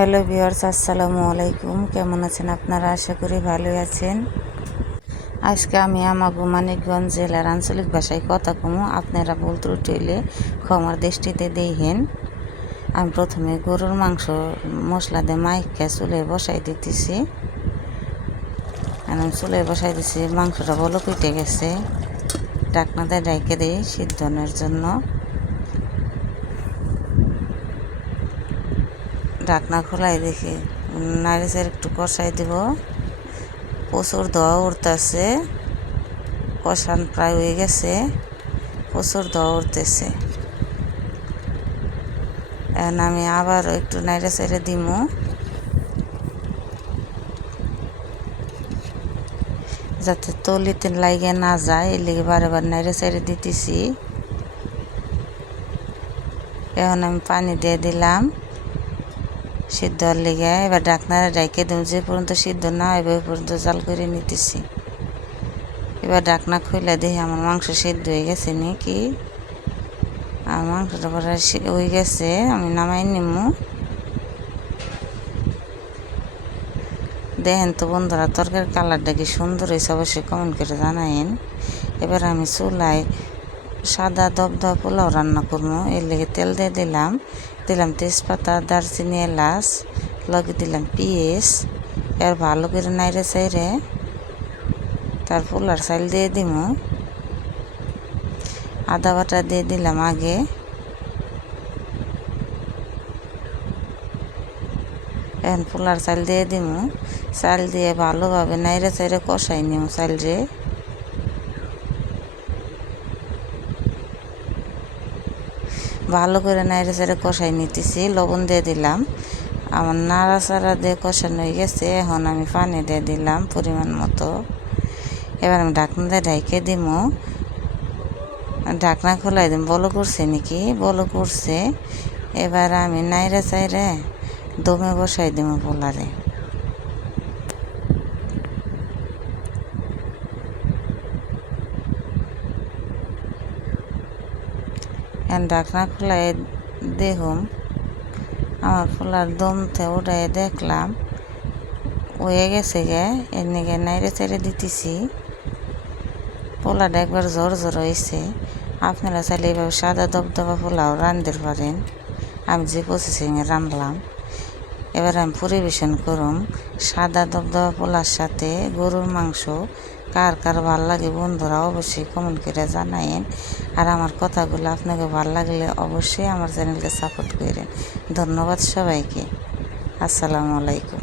Hello viewers, আসসালামু আলাইকুম। কেমন আছেন আপনারা? আশা করি ভালোই আছেন। আজকে আমি আমাগো মানিকগঞ্জ জেলার আঞ্চলিক ভাষায় কথা কমু, আপনারা ভুল ত্রুটি হইলে ক্ষমার দৃষ্টিতে দেখেন। আমি প্রথমে গরুর মাংস মশলা দিয়ে মাইকা চুলে বসাই দিতেছি। আমি চুলে বসাই দিছি, মাংসটা বলো কুইটে গেছে, ঢাকনাতে ঢাইকে দিই সিদ্ধনের জন্য। ঢাকনা খোলাই দেখি নারিচের একটু কষাই দিব। প্রচুর ধোয়া উঠতেছে, কষান প্রায় হয়ে গেছে, প্রচুর ধোয়া উঠতেছে। এখন আমি আবার একটু নাইড়ে চাইড়ে দিমু, যাতে তলিতে লাইগে না যায়, এর লেগে বারে বার নাইড়ে চাইড়ে দিতেছি। এখন আমি পানি দিয়ে দিলাম সিদ্ধ হওয়ার লেগে। এবার ঢাকনাটা ঢাইকে দিম, যে পর্যন্ত সিদ্ধ না হইবে ওই পর্যন্ত জাল করে নিতেছি। এবার ঢাকনা খুলে দেখি আমার মাংস সিদ্ধ হয়ে গেছে নাকি। আর মাংসটা পরে হয়ে গেছে, আমি নামাই নিমু। দেখেন তো বন্ধুরা, তরকারির কালারটা কি সুন্দর হয়েছে, অবশ্যই কমেন্ট করে জানাইন। এবার আমি চুলায় সাদা দবদবা পোলাও রান্না করবো, এর লেগে তেল দিয়ে দিলাম তেজপাতা, দারচিনি, এলাচ, লগে দিলাম পেঁয়াজ। এবার ভালো করে নাইড়ে চাইড়ে তার পোলার চাল দিয়ে দিমু। আদা বাটা দিয়ে দিলাম আগে। এখন পোলার চাল দিয়ে দিমু, চাল দিয়ে ভালোভাবে নাইড়ে চাইড়ে কষাই নিমু চাল রে। ভালো করে নাইড়ে চাইড়ে কষাই নিতেছি, লবণ দিয়ে দিলাম। আমার নাড়াচাড়া দিয়ে কষানো হয়ে গেছে, এখন আমি পানি দিয়ে দিলাম পরিমাণ মতো। এবার আমি ঢাকনা দিয়ে ঢাইকে দিমু, ঢাকনা খোলাই দিম। বলো করছে নাকি? বলো করছে। এবার আমি নাইড়ে চাইড়ে দমে বসাই দিমু পোলারে। এখন ঢাকনা খোলাই দেখুন আমার পোলার দমতে উঠাই দেখলাম হয়ে গেছে গে। এর নিকে নাইড়ে চাইড়ে দিতেছি। পোলাটা একবার জ্বর হয়েছে। আপনারা চাইলে এইভাবে সাদা দবদবা পোলাও রাঁধতে পারেন, আমি যে প্রসেসিংয়ে রাঁধলাম। এবার আমি পরিবেশন করুম সাদা দবদবা পোলার সাথে গরুর মাংস। কার কার ভাল লাগে বন্ধুরা অবশ্যই কমেন্ট করে জানাইন। আর আমার কথাগুলো আপনাকে ভাল লাগলে অবশ্যই আমার চ্যানেলকে সাপোর্ট করেন। ধন্যবাদ সবাইকে। আসসালামু আলাইকুম।